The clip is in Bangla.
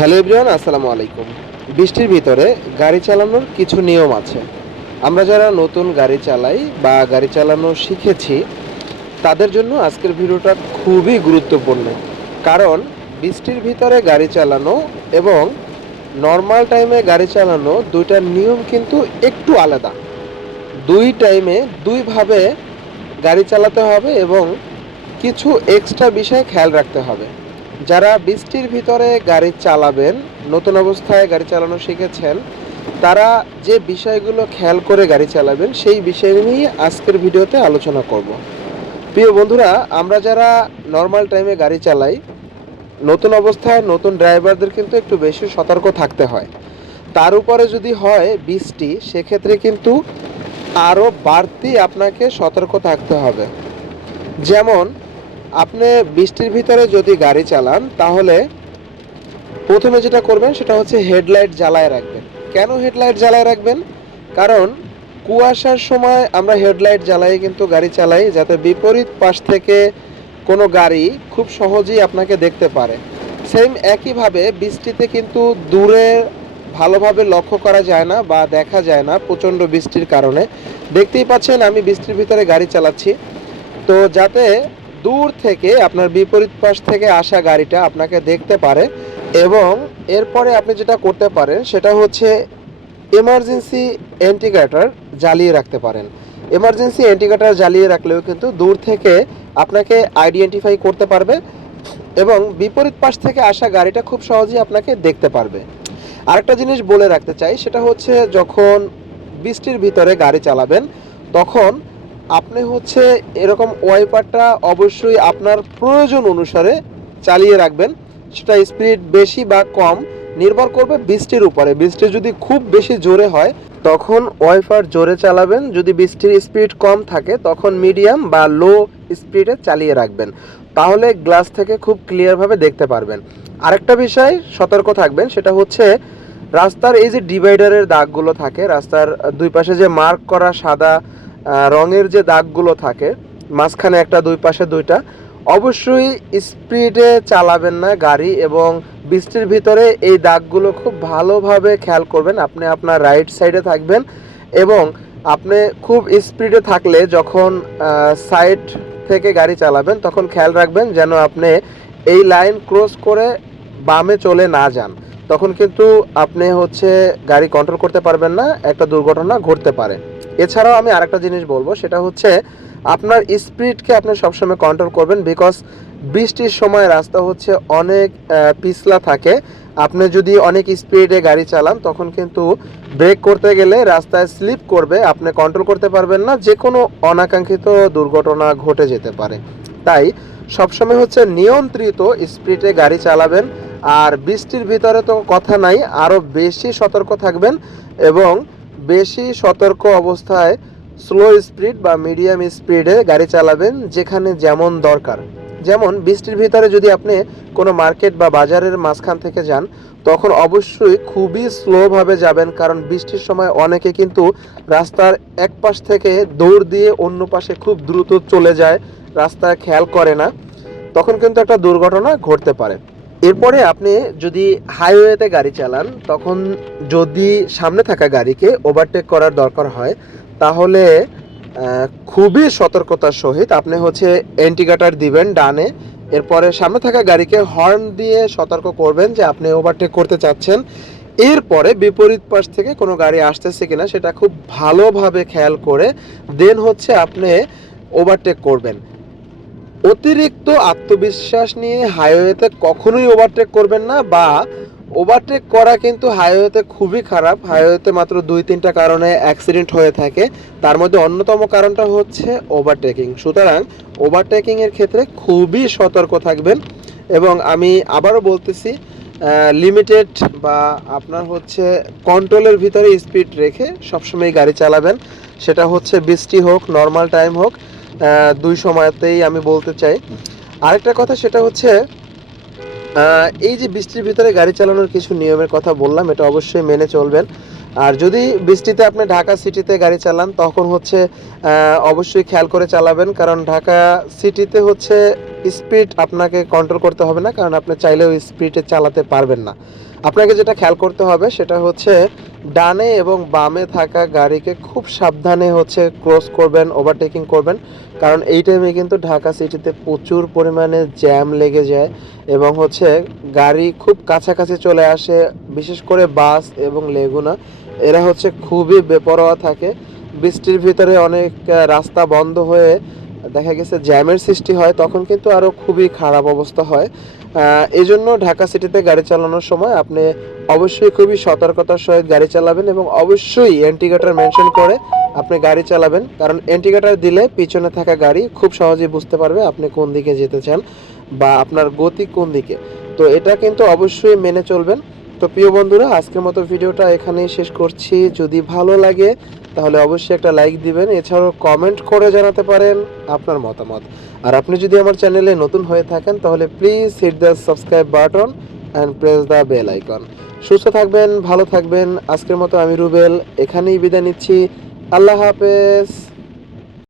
হ্যালো এভরিওয়ান, আসসালামু আলাইকুম। বৃষ্টির ভিতরে গাড়ি চালানোর কিছু নিয়ম আছে। আমরা যারা নতুন গাড়ি চালাই বা গাড়ি চালানো শিখেছি, তাদের জন্য আজকের ভিডিওটা খুবই গুরুত্বপূর্ণ। কারণ বৃষ্টির ভিতরে গাড়ি চালানো এবং নর্মাল টাইমে গাড়ি চালানো দুইটার নিয়ম কিন্তু একটু আলাদা। দুই টাইমে দুইভাবে গাড়ি চালাতে হবে এবং কিছু এক্সট্রা বিষয় খেয়াল রাখতে হবে। যারা বৃষ্টির ভিতরে গাড়ি চালাবেন, নতুন অবস্থায় গাড়ি চালানো শিখেছেন, তারা যে বিষয়গুলো খেয়াল করে গাড়ি চালাবেন, সেই বিষয় নিয়ে আজকের ভিডিওতে আলোচনা করব। প্রিয় বন্ধুরা, আমরা যারা নর্মাল টাইমে গাড়ি চালাই, নতুন অবস্থায় নতুন ড্রাইভারদের কিন্তু একটু বেশি সতর্ক থাকতে হয়। তার উপরে যদি হয় বৃষ্টি, সেক্ষেত্রে কিন্তু আরও বাড়তি আপনাকে সতর্ক থাকতে হবে। যেমন আপনি বৃষ্টির ভিতরে যদি গাড়ি চালান, তাহলে প্রথমে যেটা করবেন, সেটা হচ্ছে হেডলাইট জ্বালায় রাখবেন। কেন হেডলাইট জ্বালায় রাখবেন? কারণ কুয়াশার সময় আমরা হেডলাইট জ্বালাই, কিন্তু গাড়ি চালাই, যাতে বিপরীত পাশ থেকে কোনো গাড়ি খুব সহজেই আপনাকে দেখতে পারে। সেম একইভাবে বৃষ্টিতে কিন্তু দূরে ভালোভাবে লক্ষ্য করা যায় না বা দেখা যায় না প্রচণ্ড বৃষ্টির কারণে। দেখতেই পাচ্ছেন, আমি বৃষ্টির ভিতরে গাড়ি চালাচ্ছি। তো যাতে দূর থেকে, আপনার বিপরীত পাশ থেকে আসা গাড়িটা আপনাকে দেখতে পারে এবং এরপরে আপনি যেটা করতে পারেন, সেটা হচ্ছে এমার্জেন্সি অ্যান্টিগেটার জ্বালিয়ে রাখতে পারেন। এমার্জেন্সি অ্যান্টিগেটার জ্বালিয়ে রাখলেও কিন্তু দূর থেকে আপনাকে আইডেন্টিফাই করতে পারবে এবং বিপরীত পাশ থেকে আসা গাড়িটা খুব সহজেই আপনাকে দেখতে পারবে। আরেকটা জিনিস বলে রাখতে চাই, সেটা হচ্ছে যখন বৃষ্টির ভিতরে গাড়ি চালাবেন, তখন আপনি হচ্ছে এরকম ওয়াইপারটা অবশ্যই আপনার প্রয়োজন অনুসারে চালিয়ে রাখবেন। সেটা স্পিড বেশি বা কম নির্ভর করবে বৃষ্টির উপরে। বৃষ্টি যদি খুব বেশি জোরে হয়, তখন ওয়াইপার জোরে চালাবেন। যদি বৃষ্টির স্পিড কম থাকে, তখন মিডিয়াম বা লো স্পিডে চালিয়ে রাখবেন। তাহলে গ্লাস থেকে খুব ক্লিয়ারভাবে দেখতে পারবেন। আরেকটা বিষয় সতর্ক থাকবেন, সেটা হচ্ছে রাস্তার এই যে ডিভাইডারের দাগগুলো থাকে, রাস্তার দুই পাশে যে মার্ক করা সাদা রঙের যে দাগগুলো থাকে, মাঝখানে একটা, দুই পাশে দুইটা, অবশ্যই স্পিডে চালাবেন না গাড়ি এবং বৃষ্টির ভিতরে এই দাগগুলো খুব ভালোভাবে খেয়াল করবেন। আপনি আপনার রাইট সাইডে থাকবেন এবং আপনি খুব স্পিডে থাকলে যখন সাইড থেকে গাড়ি চালাবেন, তখন খেয়াল রাখবেন যেন আপনি এই লাইন ক্রস করে বামে চলে না যান। তখন কিন্তু আপনি হচ্ছে গাড়ি কন্ট্রোল করতে পারবেন না, একটা দুর্ঘটনা ঘটতে পারে। এছাড়াও আমি আরেকটা জিনিস বলব, সেটা হচ্ছে আপনার স্পিডকে আপনি সবসময় কন্ট্রোল করবেন বিকজ বৃষ্টির সময় রাস্তা হচ্ছে অনেক পিছলা থাকে। আপনি যদি অনেক স্পিডে গাড়ি চালান, তখন কিন্তু ব্রেক করতে গেলে রাস্তায় স্লিপ করবে, আপনি কন্ট্রোল করতে পারবেন না যে কোনো অনাকাঙ্ক্ষিত দুর্ঘটনা ঘটে যেতে পারে। তাই সবসময় হচ্ছে নিয়ন্ত্রিত স্পিডে গাড়ি চালাবেন, আর বৃষ্টির ভিতরে তো কথা নাই আরও বেশি সতর্ক থাকবেন এবং বেশি সতর্ক অবস্থায় স্লো স্পিড বা মিডিয়াম স্পিডে গাড়ি চালাবেন যেখানে যেমন দরকার। যেমন বৃষ্টির ভিতরে যদি আপনি কোনো মার্কেট বা বাজারের মাঝখান থেকে যান, তখন অবশ্যই খুবই স্লোভাবে যাবেন কারণ বৃষ্টির সময় অনেকে কিন্তু রাস্তার এক পাশ থেকে দৌড় দিয়ে অন্য পাশে খুব দ্রুত চলে যায় রাস্তা খেয়াল করে না। তখন কিন্তু একটা দুর্ঘটনা ঘটতে পারে। এরপরে আপনি যদি হাইওয়েতে গাড়ি চালান, তখন যদি সামনে থাকা গাড়িকে ওভারটেক করার দরকার হয়, তাহলে খুবই সতর্কতার সহিত আপনি হচ্ছে এন্টিগাটার দিবেন ডানে। এরপরে সামনে থাকা গাড়িকে হর্ন দিয়ে সতর্ক করবেন যে আপনি ওভারটেক করতে চাচ্ছেন। এরপরে বিপরীত পাশ থেকে কোনো গাড়ি আসতেছে কিনা, সেটা খুব ভালোভাবে খেয়াল করে দেন হচ্ছে আপনি ওভারটেক করবেন। অতিরিক্ত আত্মবিশ্বাস নিয়ে হাইওয়েতে কখনোই ওভারটেক করবেন না বা ওভারটেক করা কিন্তু হাইওয়েতে খুবই খারাপ। হাইওয়েতে মাত্র দুই, তিনটা কারণে অ্যাক্সিডেন্ট হয়ে থাকে। তার মধ্যে অন্যতম কারণটা হচ্ছে ওভারটেকিং সুতরাং ওভারটেকিংয়ের ক্ষেত্রে খুবই সতর্ক থাকবেন এবং আমি আবারও বলতেছি লিমিটেড বা আপনার হচ্ছে কন্ট্রোলের ভিতরে স্পিড রেখে সবসময় গাড়ি চালাবেন। সেটা হচ্ছে বৃষ্টি হোক নর্মাল টাইম হোক দুই সময়তেই আমি বলতে চাই। আরেকটা কথা সেটা হচ্ছে এই যে বৃষ্টির ভিতরে গাড়ি চালানোর কিছু নিয়মের কথা বললাম, এটা অবশ্যই মেনে চলবেন। আর যদি বৃষ্টিতে আপনি ঢাকা সিটিতে গাড়ি চালান, তখন হচ্ছে অবশ্যই খেয়াল করে চালাবেন। কারণ ঢাকা সিটিতে হচ্ছে, স্পিড আপনাকে কন্ট্রোল করতে হবে না, কারণ আপনি চাইলেও স্পিডে চালাতে পারবেন না। আপনাকে যেটা খেয়াল করতে হবে, সেটা হচ্ছে, ডানে এবং বামে থাকা গাড়িকে খুব সাবধানে হচ্ছে ক্রস করবেন ওভারটেকিং করবেন। কারণ এই টাইমে কিন্তু ঢাকা সিটিতে প্রচুর পরিমাণে জ্যাম লেগে যায় এবং হচ্ছে গাড়ি খুব কাছাকাছি চলে আসে, বিশেষ করে বাস এবং লেগুনা এরা হচ্ছে খুবই বেপরোয়া থাকে। বৃষ্টির ভিতরে অনেক রাস্তা বন্ধ হয়ে দেখা গেছে জ্যামের সৃষ্টি হয়, তখন কিন্তু আরও খুবই খারাপ অবস্থা হয়। এই জন্য ঢাকা সিটিতে গাড়ি চালানোর সময় আপনি অবশ্যই খুবই সতর্কতার সহিত গাড়ি চালাবেন এবং অবশ্যই অ্যান্টিগেটার মেনশন করে আপনি গাড়ি চালাবেন। কারণ অ্যান্টিগেটার দিলে পিছনে থাকা গাড়ি খুব সহজেই বুঝতে পারবে আপনি কোন দিকে যেতে চান বা আপনার গতি কোন দিকে। তো এটা কিন্তু অবশ্যই মেনে চলবেন। তো প্রিয় বন্ধুরা, আজকের মতো ভিডিওটা এখানেই শেষ করছি। যদি ভালো লাগে, তাহলে অবশ্যই একটা লাইক দিবেন, এছাড়াও কমেন্ট করে জানাতে পারেন আপনার মতামত। আর আপনি যদি আমার চ্যানেলে নতুন হয়ে থাকেন, তাহলে please hit the subscribe button and press the bell icon সুস্থ থাকবেন, ভালো থাকবেন। আজকের মতো আমি রুবেল, এখানেই বিদায় নিচ্ছি। আল্লাহ হাফেজ।